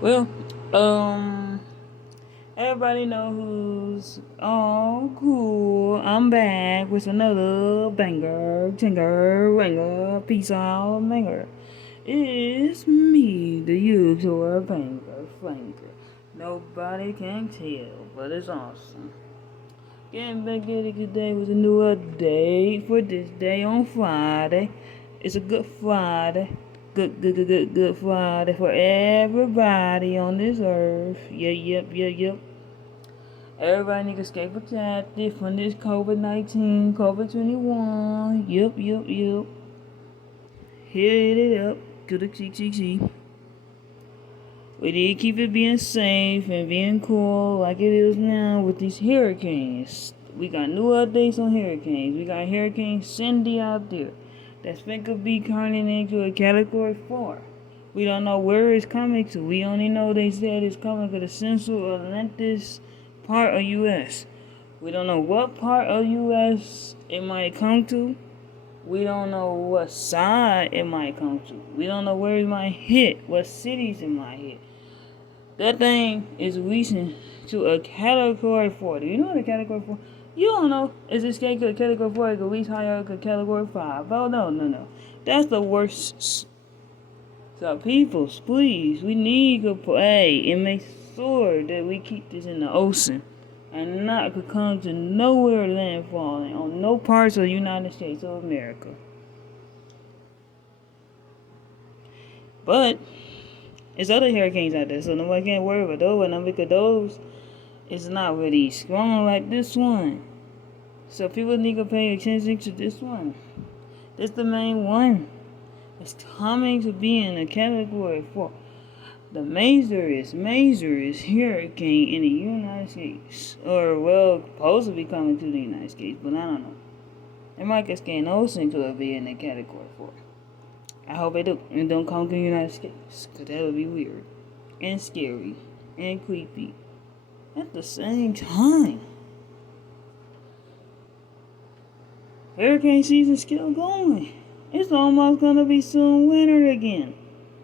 Well, um, everybody know who's all cool. I'm back with another banger, tinger, ringer, peace out, banger. It's me, the usual banger, flanker. Nobody can tell, but it's awesome. Getting back at it today with a new update for this day on Friday. It's a good Friday. Good Friday for everybody on this earth. Yep. Everybody need to stay protected from this COVID-19, COVID-21. Yep. Hit it up. Good see. We need to keep it being safe and being cool like it is now with these hurricanes. We got new updates on hurricanes. We got Hurricane Cindy out there. That's finna be turning into a Category 4. We don't know where it's coming to. We only know they said it's coming to the Central Atlantis part of U.S. We don't know what part of U.S. it might come to. We don't know what side it might come to. We don't know where it might hit, what cities it might hit. That thing is reaching to a category 4. Do you know what a category 4? You don't know. Is this category 4? It could reach higher to category 5. Oh, no. That's the worst. So, people, please, we need to pray and make sure that we keep this in the ocean and not to come to nowhere landfalling on no parts of the United States of America. But, there's other hurricanes out there, so nobody can't worry about those one because those is not really strong like this one. So people need to pay attention to this one. This the main one. It's coming to be in a category 4. The major is hurricane in the United States. Or, well, supposed to be coming to the United States, but I don't know. It might get scared ocean to be in a category 4. I hope it don't come to the United States, because that would be weird. And scary. And creepy. At the same time. Hurricane season's still going. It's almost gonna be soon winter again.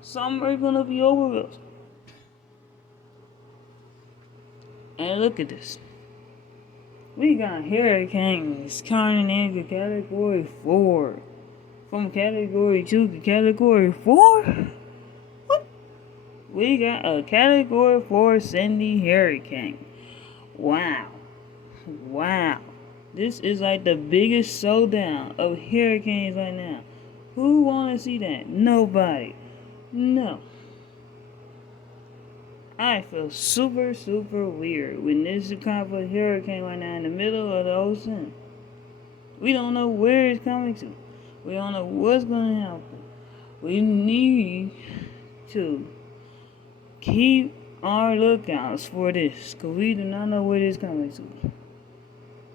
Summer's gonna be over with. And look at this. We got hurricanes turning into category 4. From category 2 to category 4? What? We got a category 4 Cindy hurricane. Wow. This is like the biggest showdown of hurricanes right now. Who wanna see that? Nobody. No. I feel super weird when this is kind of a hurricane right now in the middle of the ocean. We don't know where it's coming to. We don't know what's gonna happen. We need to keep our lookouts for this, because we do not know where it's coming to.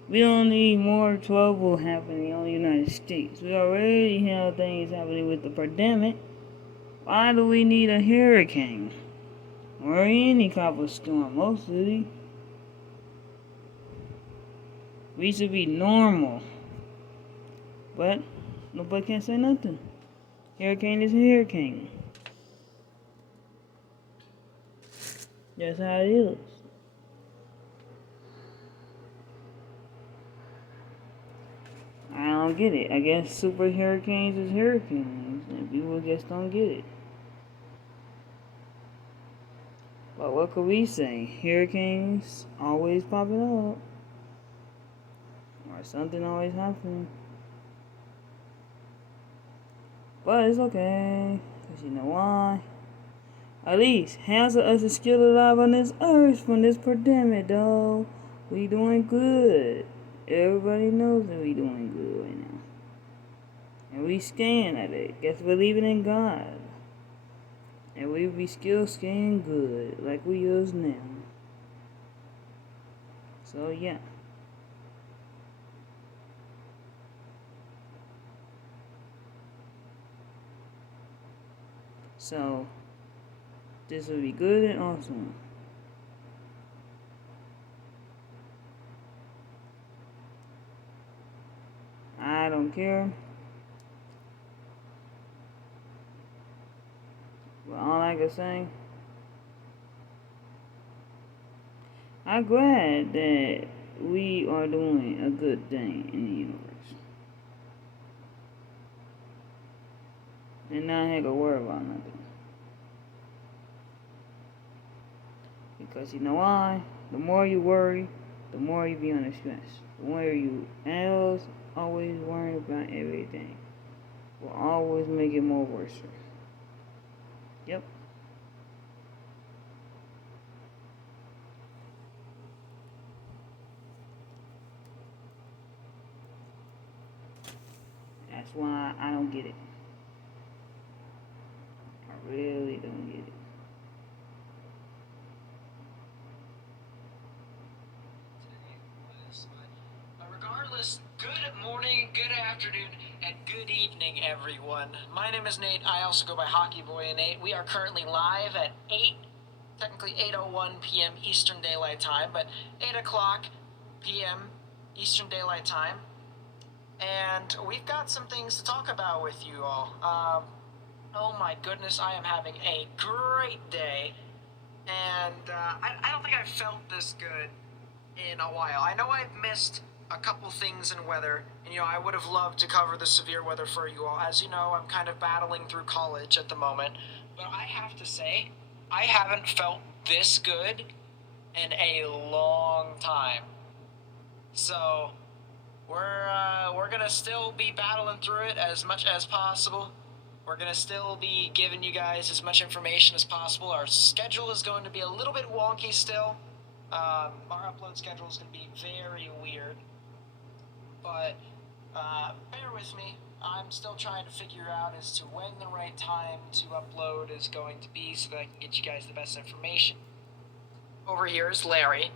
We don't need more trouble happening on the United States. We already have things happening with the pandemic. Why do we need a hurricane? Or any type of storm, mostly. We should be normal. But nobody can say nothing. Hurricane is a hurricane. That's how it is. I don't get it. I guess super hurricanes is hurricanes, and people just don't get it. But what could we say? Hurricanes always popping up. Or something always happening. But it's okay. Because you know why? At least, half of us is still alive on this earth from this pandemic, though. We doing good. Everybody knows that we doing good right now. And we stand at it. Guess believing in God. And we be still staying good, like we is now. So, yeah. So, this will be good and awesome. I don't care. But all I can say, I'm glad that we are doing a good thing in the universe. And not have to worry about nothing. Because you know why? The more you worry, the more you be under stress. The more you else always worrying about everything will always make it more worse. Yep. That's why I don't get it. I really don't get it. Regardless, good morning, good afternoon, and good evening, everyone. My name is Nate. I also go by Hockey Boy and Nate. We are currently live at 8, technically 8:01 p.m. Eastern Daylight Time, but 8 o'clock p.m. Eastern Daylight Time. And we've got some things to talk about with you all. Oh my goodness, I am having a great day. And I don't think I've felt this good in a while. I know I've missed a couple things in weather, and I would have loved to cover the severe weather for you all. As you know, I'm kind of battling through college at the moment, but I have to say, I haven't felt this good in a long time. So we're gonna still be battling through it as much as possible. We're gonna still be giving you guys as much information as possible. Our schedule is going to be a little bit wonky still. Our upload schedule is going to be very weird, but bear with me. I'm still trying to figure out as to when the right time to upload is going to be so that I can get you guys the best information. Over here is Larry,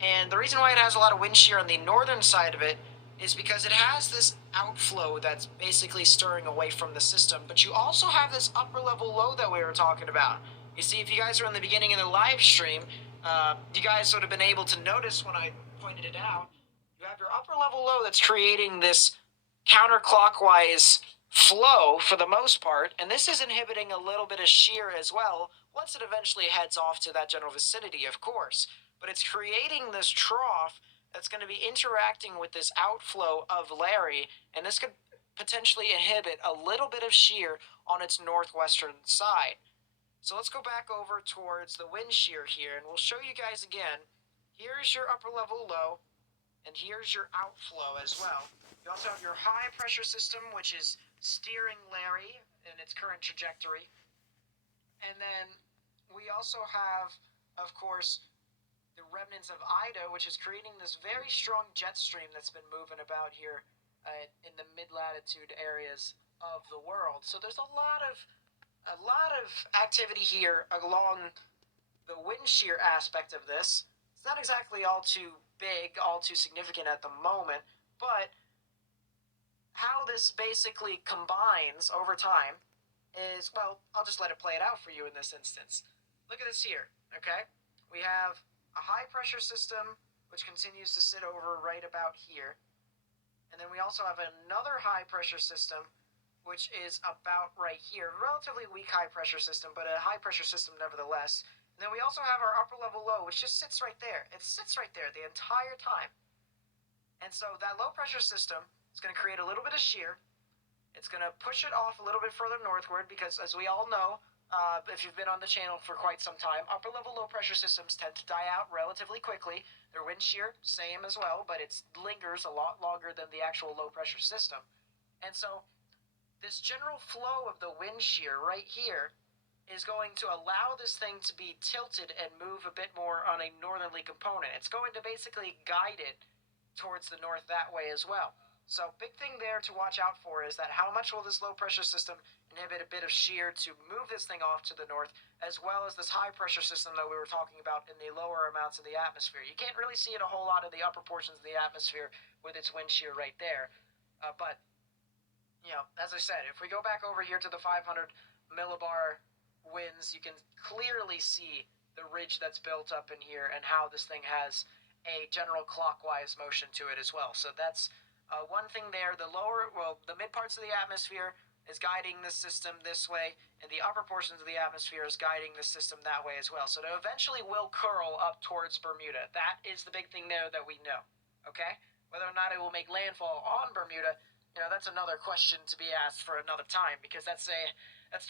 and the reason why it has a lot of wind shear on the northern side of it is because it has this outflow that's basically stirring away from the system, but you also have this upper level low that we were talking about. You see, if you guys were in the beginning of the live stream, you guys would have been able to notice when I pointed it out. You have your upper level low that's creating this counterclockwise flow for the most part, and this is inhibiting a little bit of shear as well, once it eventually heads off to that general vicinity, of course. But it's creating this trough that's going to be interacting with this outflow of Larry, and this could potentially inhibit a little bit of shear on its northwestern side. So let's go back over towards the wind shear here, and we'll show you guys again. Here's your upper level low, and here's your outflow as well. You also have your high pressure system, which is steering Larry in its current trajectory. And then we also have, of course, the remnants of Ida, which is creating this very strong jet stream that's been moving about here in the mid-latitude areas of the world. So there's a lot of activity here along the wind shear aspect of this. It's not exactly all too big, all too significant at the moment, but how this basically combines over time is, well, I'll just let it play it out for you in this instance. Look at this here, okay? We have a high pressure system, which continues to sit over right about here. And then we also have another high pressure system, which is about right here. Relatively weak high pressure system, but a high pressure system nevertheless. And then we also have our upper level low, which just sits right there. It sits right there the entire time. And so that low pressure system is going to create a little bit of shear. It's going to push it off a little bit further northward because, as we all know, if you've been on the channel for quite some time, upper level low pressure systems tend to die out relatively quickly. Their wind shear, same as well, but it lingers a lot longer than the actual low pressure system. And so this general flow of the wind shear right here is going to allow this thing to be tilted and move a bit more on a northerly component. It's going to basically guide it towards the north that way as well. So big thing there to watch out for is that how much will this low pressure system inhibit a bit of shear to move this thing off to the north, as well as this high pressure system that we were talking about in the lower amounts of the atmosphere. You can't really see it a whole lot in the upper portions of the atmosphere with its wind shear right there. But, as I said, if we go back over here to the 500 millibar winds, you can clearly see the ridge that's built up in here and how this thing has a general clockwise motion to it as well. So that's one thing there. The mid parts of the atmosphere is guiding the system this way, and the upper portions of the atmosphere is guiding the system that way as well. So it eventually will curl up towards Bermuda. That is the big thing there that we know. Okay? Whether or not it will make landfall on Bermuda, that's another question to be asked for another time, because that's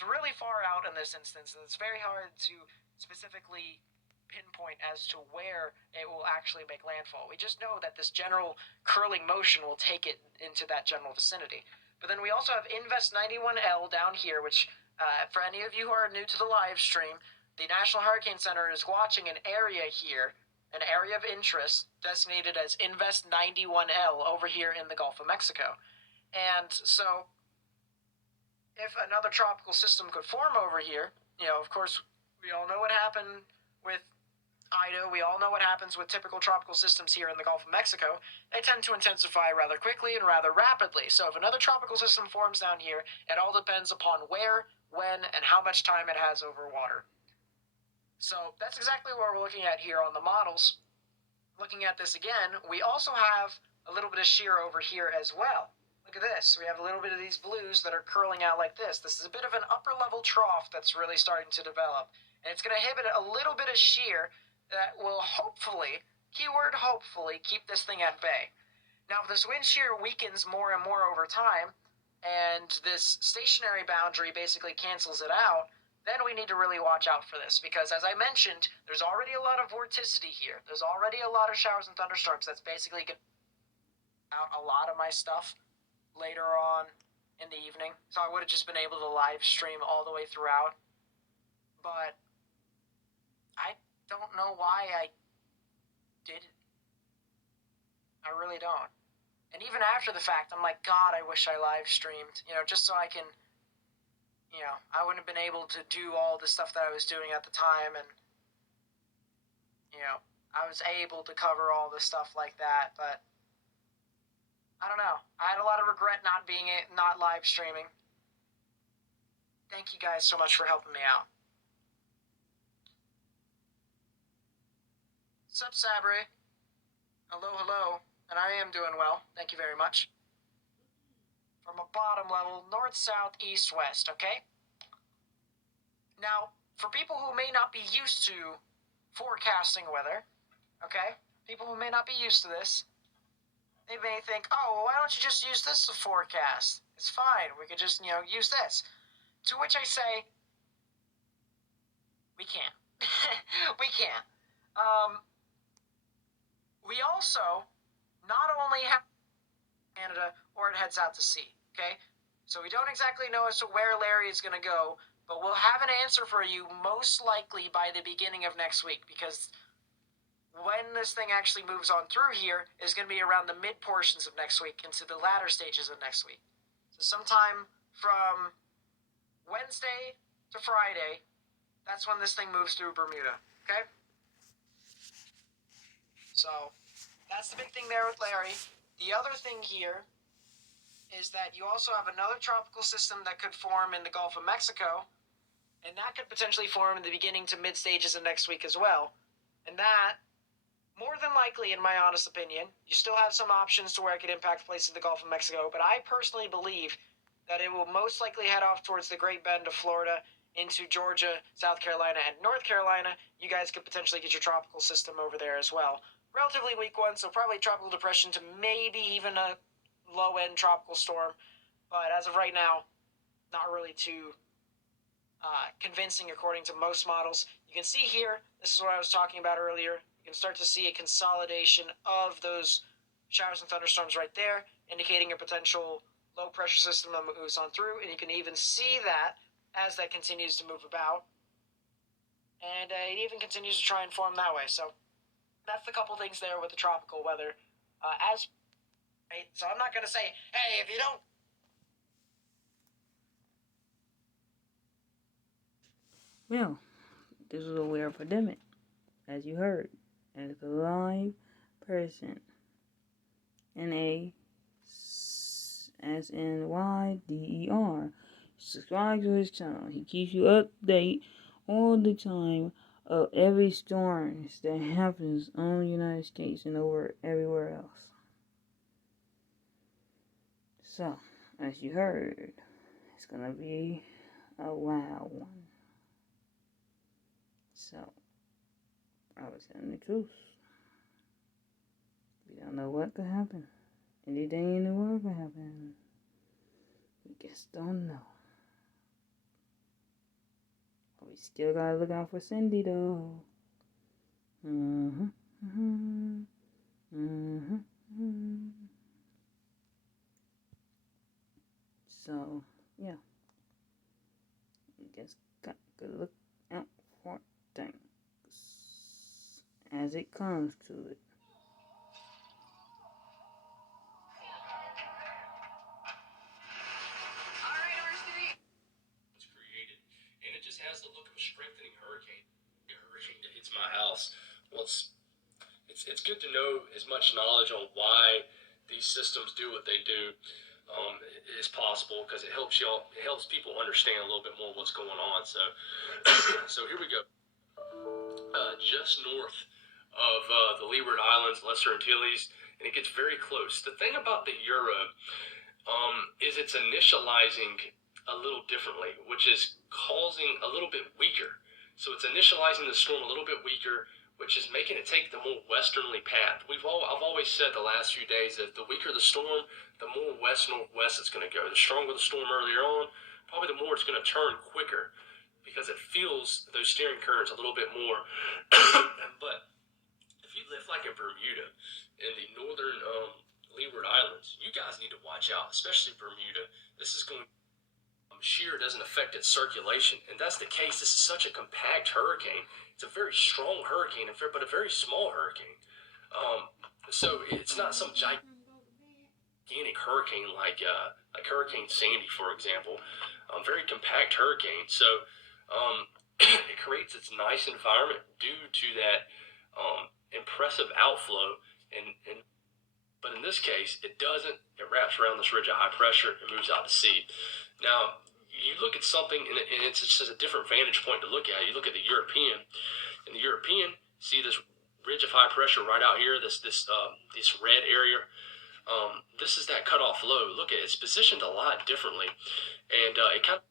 really far out in this instance, and it's very hard to specifically pinpoint as to where it will actually make landfall. We just know that this general curling motion will take it into that general vicinity. But then we also have Invest 91L down here, which for any of you who are new to the live stream, the National Hurricane Center is watching an area here, an area of interest designated as Invest 91L over here in the Gulf of Mexico. And so if another tropical system could form over here, of course, we all know what happened with Ida. We all know what happens with typical tropical systems here in the Gulf of Mexico. They tend to intensify rather quickly and rather rapidly. So if another tropical system forms down here, it all depends upon where, when, and how much time it has over water. So that's exactly what we're looking at here on the models. Looking at this again, we also have a little bit of shear over here as well. Look at this. We have a little bit of these blues that are curling out like this. This is a bit of an upper level trough that's really starting to develop. And it's going to inhibit a little bit of shear that will hopefully, keyword hopefully, keep this thing at bay. Now, if this wind shear weakens more and more over time, and this stationary boundary basically cancels it out, then we need to really watch out for this, because as I mentioned, there's already a lot of vorticity here. There's already a lot of showers and thunderstorms. That's basically going to out a lot of my stuff later on in the evening. So I would have just been able to live stream all the way throughout. But I don't know why I did it. I really don't. And even after the fact, I'm like, God, I wish I live streamed, just so I can, I wouldn't have been able to do all the stuff that I was doing at the time, and, I was able to cover all the stuff like that, but I don't know. I had a lot of regret not live streaming. Thank you guys so much for helping me out. Sup, Sabre? Hello, hello. And I am doing well. Thank you very much. From a bottom level, north, south, east, west, okay? Now, for people who may not be used to forecasting weather, okay? People who may not be used to this, they may think, oh, well, why don't you just use this to forecast? It's fine. We could just, use this. To which I say, we can't. We can't. We also not only have Canada or it heads out to sea, okay? So we don't exactly know as to where Larry is going to go, but we'll have an answer for you most likely by the beginning of next week, because when this thing actually moves on through here is going to be around the mid portions of next week into the latter stages of next week. So sometime from Wednesday to Friday, that's when this thing moves through Bermuda, okay? So that's the big thing there with Larry. The other thing here is that you also have another tropical system that could form in the Gulf of Mexico, and that could potentially form in the beginning to mid stages of next week as well. And that, more than likely, in my honest opinion, you still have some options to where it could impact places in the Gulf of Mexico, but I personally believe that it will most likely head off towards the Great Bend of Florida into Georgia, South Carolina, and North Carolina. You guys could potentially get your tropical system over there as well. Relatively weak one, so probably tropical depression to maybe even a low-end tropical storm. But as of right now, not really too convincing according to most models. You can see here, this is what I was talking about earlier. You can start to see a consolidation of those showers and thunderstorms right there, indicating a potential low-pressure system that moves on through. And you can even see that as that continues to move about. And it even continues to try and form that way. So that's the couple things there with the tropical weather. Right? So I'm not going to say, hey, if you don't. Well, this is a weird epidemic, as you heard. And it's a live person. NASNYDER. Subscribe to his channel. He keeps you update all the time of every storm that happens on the United States and over everywhere else. So, as you heard, it's gonna be a wild one. So, I was telling the truth. We don't know what could happen. Anything in the world could happen. We just don't know. We still gotta look out for Cindy, though. So, yeah. We just got to look out for things as it comes to it. It's created, and it just has the look of a strengthening hurricane. A hurricane that hits my house. Well, it's good to know as much knowledge on why these systems do what they do as possible, because it helps people understand a little bit more what's going on. So, so here we go. Just north of the Leeward Islands, Lesser Antilles, and it gets very close. The thing about the Euro is it's initializing a little differently, which is causing a little bit weaker. So it's initializing the storm a little bit weaker, which is making it take the more westerly path. I've always said the last few days that the weaker the storm, the more west-northwest it's going to go. The stronger the storm earlier on, probably the more it's going to turn quicker, because it feels those steering currents a little bit more. But if you live like in Bermuda, in the northern Leeward Islands, you guys need to watch out, especially Bermuda. This is going shear doesn't affect its circulation, and that's the case. This is such a compact hurricane. It's a very strong hurricane, but a very small hurricane. So it's not some gigantic hurricane like Hurricane Sandy, for example. Very compact hurricane. So it creates its nice environment due to that impressive outflow, but in this case, it doesn't. It wraps around this ridge of high pressure and moves out to sea. Now, you look at something, and it's just a different vantage point to look at. You look at the European, and the European, see this ridge of high pressure right out here, this red area. This is that cutoff low. Look at it. It's positioned a lot differently, and it kind of.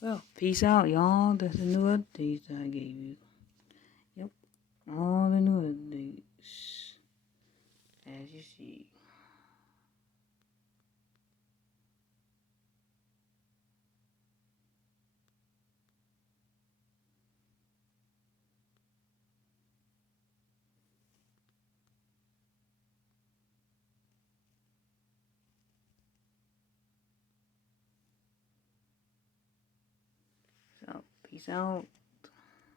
Well, peace out, y'all. That's the new updates I gave you. Yep, all the new updates, as you see. So, peace out.